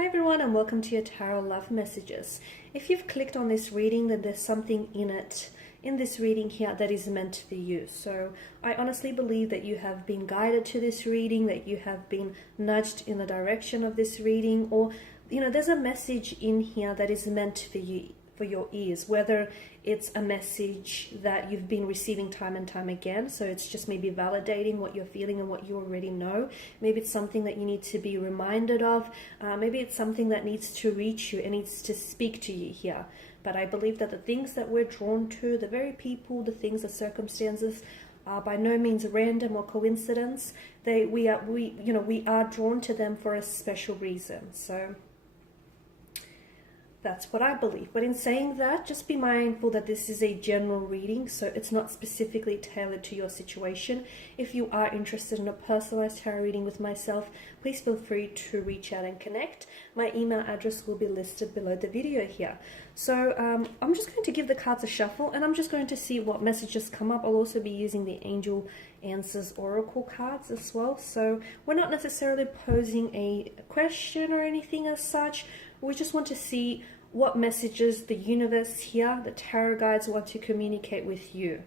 Hi everyone, and welcome to your Tarot Love Messages. If you've clicked on this reading, then there's something in this reading here that is meant for you. So I honestly believe that you have been guided to this reading, that you have been nudged in the direction of this reading, or there's a message in here that is meant for you, for your ears, whether it's a message that you've been receiving time and time again, so it's just maybe validating what you're feeling and what you already know. Maybe it's something that you need to be reminded of. Maybe it's something that needs to reach you and needs to speak to you here. But I believe that the things that we're drawn to, the very people, the things, the circumstances, are by no means random or coincidence. We are drawn to them for a special reason. So that's what I believe. But in saying that, just be mindful that this is a general reading, so it's not specifically tailored to your situation. If you are interested in a personalized tarot reading with myself, please feel free to reach out and connect. My email address will be listed below the video here. So I'm just going to give the cards a shuffle, and I'm just going to see what messages come up. I'll also be using the Angel Answers Oracle cards as well. So we're not necessarily posing a question or anything as such. We just want to see what messages the universe here, the tarot guides, want to communicate with you.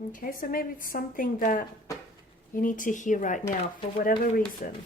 Okay, so maybe it's something that you need to hear right now for whatever reason.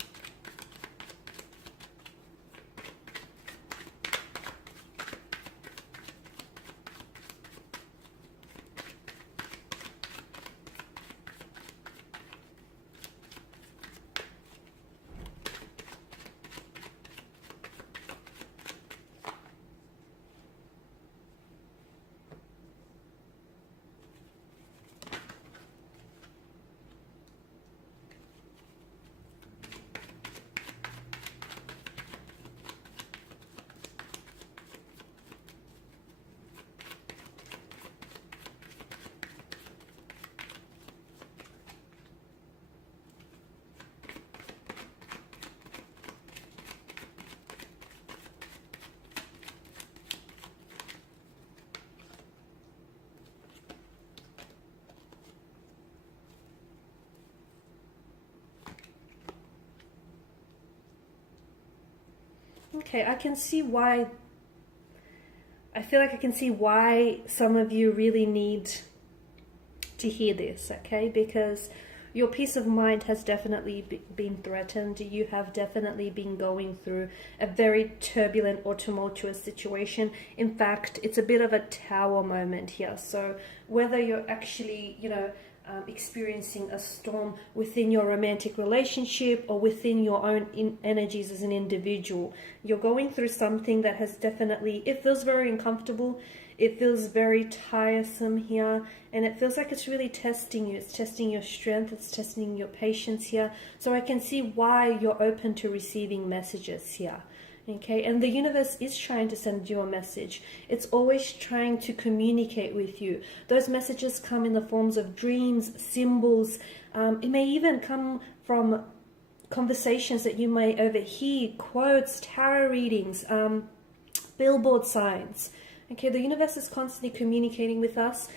Okay, I feel like I can see why some of you really need to hear this, okay? Because your peace of mind has definitely been threatened. You have definitely been going through a very turbulent or tumultuous situation. In fact, it's a bit of a tower moment here. So whether you're actually, experiencing a storm within your romantic relationship or within your own energies as an individual, you're going through something that has definitely, it feels very uncomfortable, it feels very tiresome here, and it feels like it's really testing you. It's testing your strength, it's testing your patience here. So I can see why you're open to receiving messages here. Okay, and the universe is trying to send you a message. It's always trying to communicate with you. Those messages come in the forms of dreams, symbols. It may even come from conversations that you may overhear, quotes, tarot readings, billboard signs. Okay, the universe is constantly communicating with us.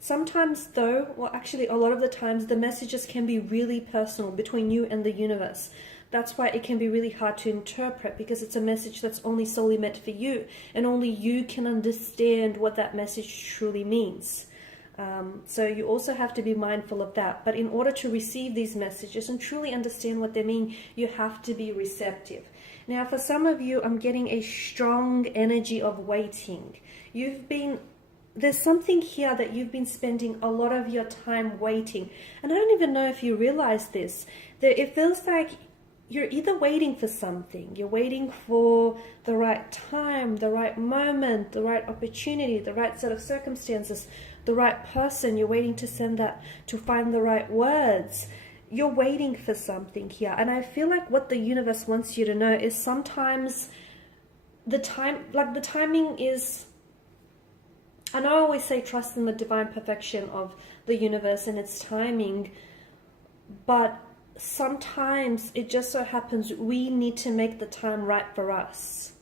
Sometimes though, well actually a lot of the times, the messages can be really personal between you and the universe. That's why it can be really hard to interpret, because it's a message that's only solely meant for you, and only you can understand what that message truly means. So you also have to be mindful of that. But in order to receive these messages and truly understand what they mean, you have to be receptive. Now, for some of you, I'm getting a strong energy of waiting. There's something here that you've been spending a lot of your time waiting. And I don't even know if you realize this, that it feels like you're either waiting for something, you're waiting for the right time, the right moment, the right opportunity, the right set of circumstances, the right person. You're waiting to find the right words. You're waiting for something here. And I feel like what the universe wants you to know is sometimes the timing is, and I always say trust in the divine perfection of the universe and its timing, but sometimes it just so happens we need to make the time right for us.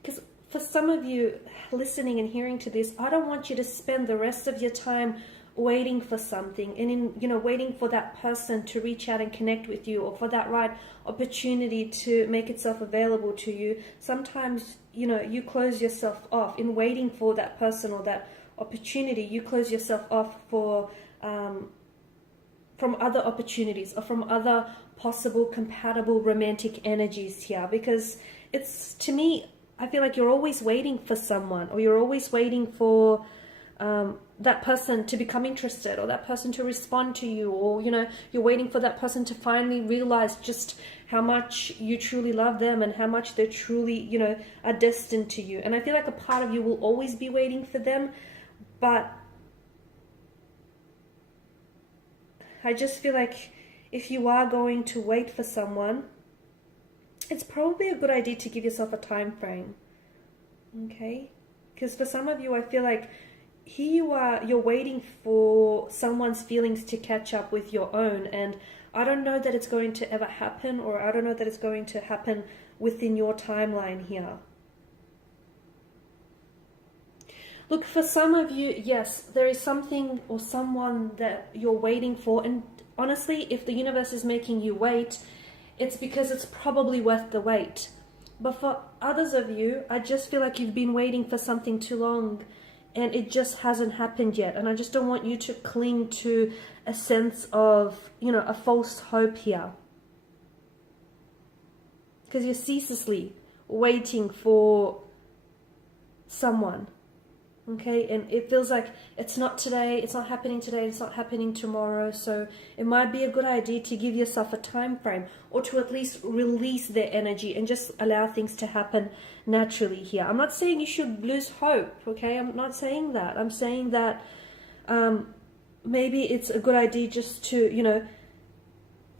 Because for some of you listening and hearing to this, I don't want you to spend the rest of your time waiting for something, and in, you know, waiting for that person to reach out and connect with you, or for that right opportunity to make itself available to you. Sometimes, you know, you close yourself off in waiting for that person or that opportunity. You close yourself off for from other opportunities, or from other possible compatible romantic energies here, because it's, to me, I feel like you're always waiting for someone, or you're always waiting for that person to become interested, or that person to respond to you, or, you know, you're waiting for that person to finally realize just how much you truly love them and how much they're truly, you know, are destined to you. And I feel like a part of you will always be waiting for them, but I just feel like if you are going to wait for someone, it's probably a good idea to give yourself a time frame, okay? Because for some of you, I feel like here you are, you're waiting for someone's feelings to catch up with your own, and I don't know that it's going to ever happen, or I don't know that it's going to happen within your timeline here. Look, for some of you, yes, there is something or someone that you're waiting for, and honestly, if the universe is making you wait, it's because it's probably worth the wait. But for others of you, I just feel like you've been waiting for something too long, and it just hasn't happened yet. And I just don't want you to cling to a sense of, you know, a false hope here, because you're ceaselessly waiting for someone. Okay, and it feels like it's not today, it's not happening today, it's not happening tomorrow. So it might be a good idea to give yourself a time frame, or to at least release their energy and just allow things to happen naturally here. I'm not saying you should lose hope, okay? I'm not saying that. I'm saying that maybe it's a good idea just to, you know,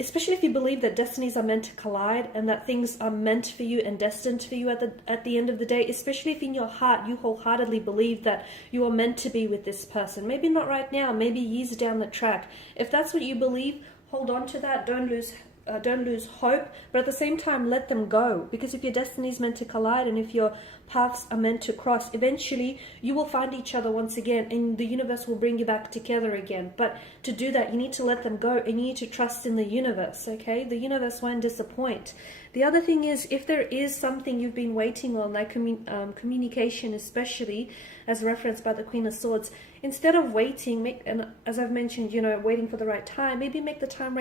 especially if you believe that destinies are meant to collide, and that things are meant for you and destined for you at the end of the day, especially if in your heart you wholeheartedly believe that you are meant to be with this person. Maybe not right now, maybe years down the track. If that's what you believe, hold on to that. Don't lose hope, but at the same time, let them go. Because if your destiny is meant to collide, and if your paths are meant to cross, eventually you will find each other once again, and the universe will bring you back together again. But to do that, you need to let them go, and you need to trust in the universe, okay? The universe won't disappoint. The other thing is, if there is something you've been waiting on, like communication, especially as referenced by the Queen of Swords, instead of waiting, and as I've mentioned, you know, waiting for the right time, maybe make the time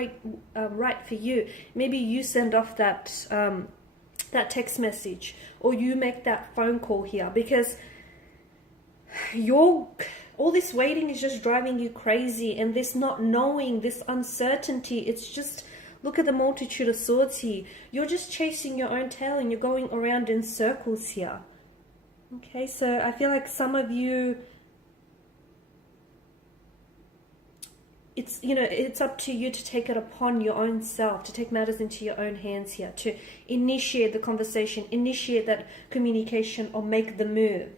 right for you. Maybe you send off that that text message, or you make that phone call here, because all this waiting is just driving you crazy, and this not knowing, this uncertainty, it's just, look at the multitude of swords here. You're just chasing your own tail, and you're going around in circles here. Okay, so I feel like some of you, it's, you know, it's up to you to take it upon your own self, to take matters into your own hands here, to initiate the conversation, initiate that communication, or make the move.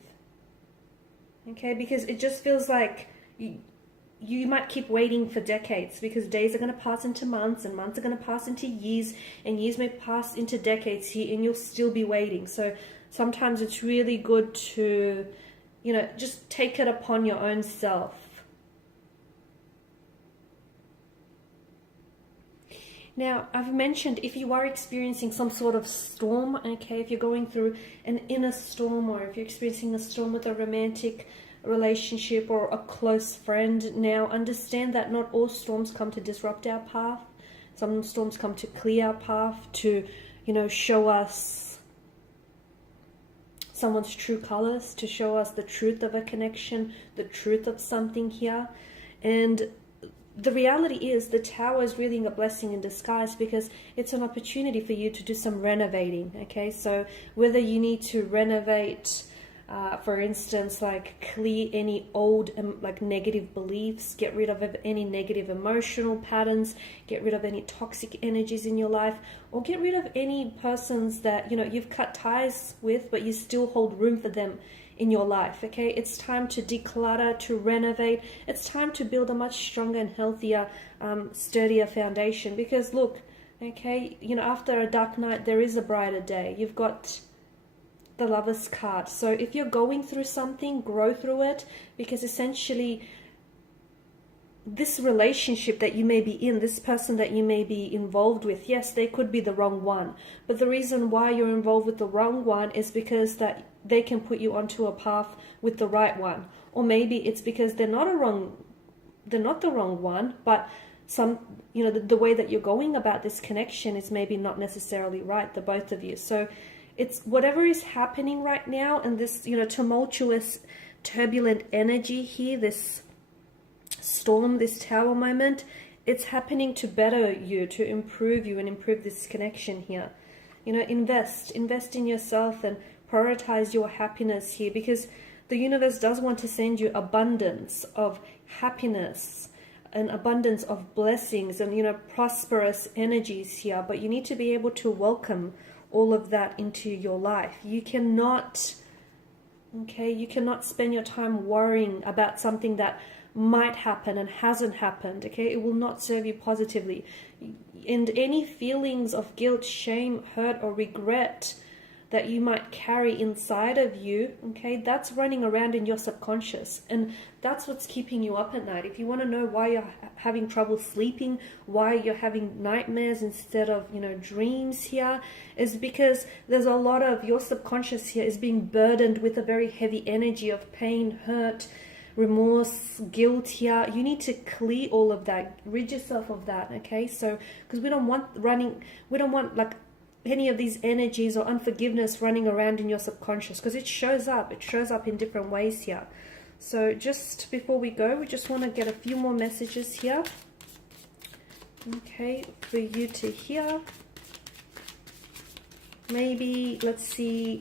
Okay, because it just feels like you might keep waiting for decades, because days are going to pass into months, and months are going to pass into years, and years may pass into decades here, and you'll still be waiting. So sometimes it's really good to, you know, just take it upon your own self. Now, I've mentioned, if you are experiencing some sort of storm, okay, if you're going through an inner storm, or if you're experiencing a storm with a romantic relationship or a close friend, now understand that not all storms come to disrupt our path. Some storms come to clear our path, to, you know, show us someone's true colors, to show us the truth of a connection, the truth of something here. And the reality is, the Tower is really a blessing in disguise, because it's an opportunity for you to do some renovating, okay? So whether you need to renovate, for instance, like clear any old like negative beliefs, get rid of any negative emotional patterns, get rid of any toxic energies in your life, or get rid of any persons that, you know, you've cut ties with, but you still hold room for them in your life, okay? It's time to declutter, to renovate. It's time to build a much stronger and healthier, sturdier foundation. Because look, okay, you know, after a dark night, there is a brighter day. You've got the Lover's card. So if you're going through something, grow through it, because essentially this relationship that you may be in, this person that you may be involved with, yes, they could be the wrong one. But the reason why you're involved with the wrong one is because that they can put you onto a path with the right one. Or maybe it's because they're not the wrong one, but the way that you're going about this connection is maybe not necessarily right, the both of you. So it's whatever is happening right now, and this, tumultuous, turbulent energy here, this storm, this tower moment, it's happening to better you, to improve you and improve this connection here. Invest in yourself and prioritize your happiness here, because the universe does want to send you abundance of happiness, an abundance of blessings and, prosperous energies here. But you need to be able to welcome all of that into your life. You cannot spend your time worrying about something that might happen and hasn't happened. It will not serve you positively. And any feelings of guilt, shame, hurt, or regret that you might carry inside of you, that's running around in your subconscious, and that's what's keeping you up at night. If you want to know why you're having trouble sleeping, why you're having nightmares instead of dreams here, is because there's a lot of your subconscious here is being burdened with a very heavy energy of pain, hurt, remorse, guilt here. You need to clear all of that, rid yourself of that. So because we don't want like any of these energies or unforgiveness running around in your subconscious, because it shows up in different ways here. So just before we go, we just want to get a few more messages here, for you to hear. Maybe let's see,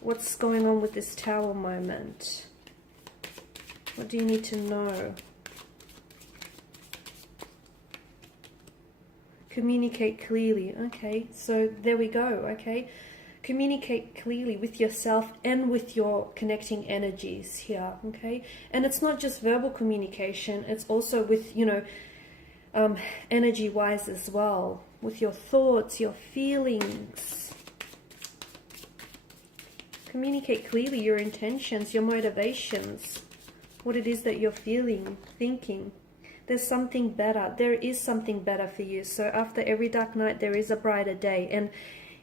what's going on with this tower moment. What do you need to know? Communicate clearly. So there we go. Communicate clearly with yourself and with your connecting energies here. And it's not just verbal communication, it's also with energy wise as well, with your thoughts, your feelings. Communicate clearly your intentions, your motivations, what it is that you're feeling, thinking. There's something better. There is something better for you. So after every dark night, there is a brighter day. And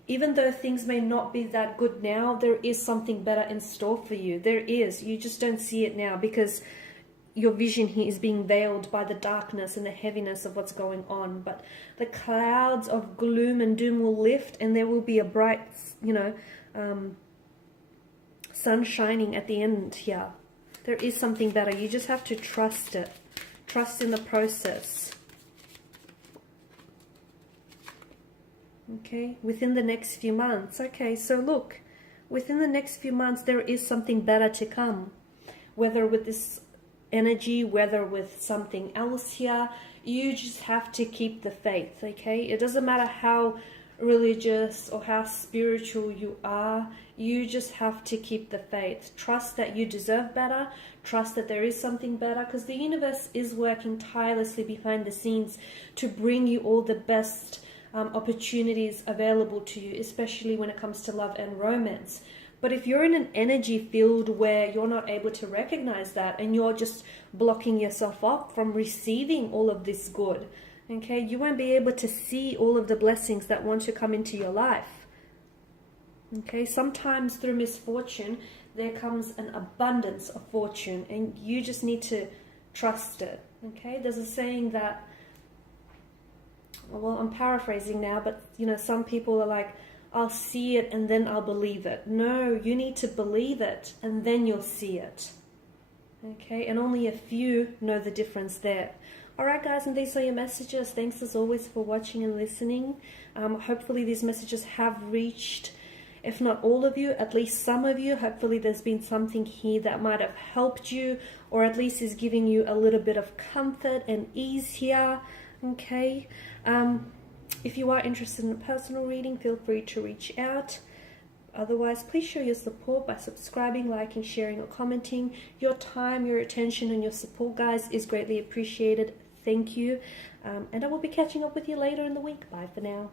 even though things may not be that good now, there is something better in store for you. There is. You just don't see it now because your vision here is being veiled by the darkness and the heaviness of what's going on. But the clouds of gloom and doom will lift, and there will be a bright, sun shining at the end here. There is something better. You just have to trust it. Trust in the process. Within the next few months. So look, within the next few months, there is something better to come. Whether with this energy, whether with something else here, you just have to keep the faith, It doesn't matter how religious or how spiritual you are, you just have to keep the faith. Trust that you deserve better. Trust that there is something better, because the universe is working tirelessly behind the scenes to bring you all the best opportunities available to you, especially when it comes to love and romance. But if you're in an energy field where you're not able to recognize that, and you're just blocking yourself up from receiving all of this good, you won't be able to see all of the blessings that want to come into your life. Sometimes through misfortune, there comes an abundance of fortune, and you just need to trust it. There's a saying that, well, I'm paraphrasing now, but some people are like, I'll see it and then I'll believe it. No, you need to believe it and then you'll see it. And only a few know the difference there. Alright guys, and these are your messages. Thanks as always for watching and listening. Hopefully these messages have reached, if not all of you, at least some of you. Hopefully there's been something here that might have helped you, or at least is giving you a little bit of comfort and ease here. If you are interested in a personal reading, feel free to reach out. Otherwise, please show your support by subscribing, liking, sharing, or commenting. Your time, your attention, and your support, guys, is greatly appreciated. Thank you. And I will be catching up with you later in the week. Bye for now.